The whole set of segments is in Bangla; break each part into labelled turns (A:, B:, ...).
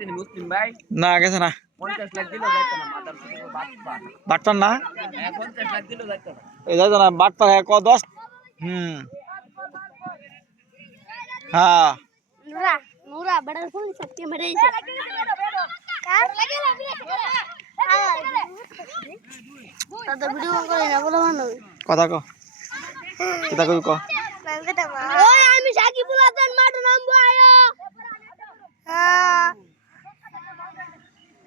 A: ना कैसे ना बाटपन
B: ना इधर ना बाटपन है को दोस्त हम्म हाँ
C: नूरा नूरा बड़ा फूल सबके मरे कदा को कदा
B: को को ओए आमी शाकी
C: बुलातन म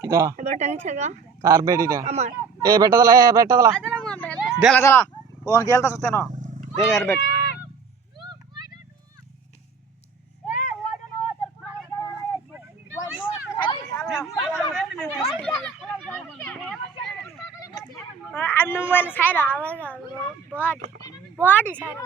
B: কিটা বেটা। নি থাকা
C: কার বেটিটা? আমার। এ বেটা দলা এ বেটা বডি। বডি সাইরা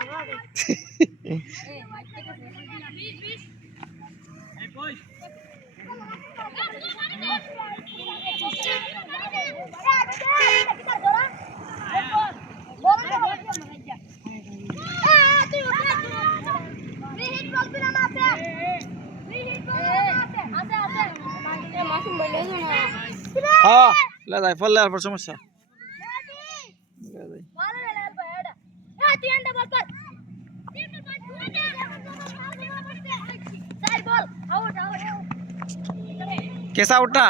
B: हाँ ले जाए फल ले यार पर समस्या ले जाए कैसा उठा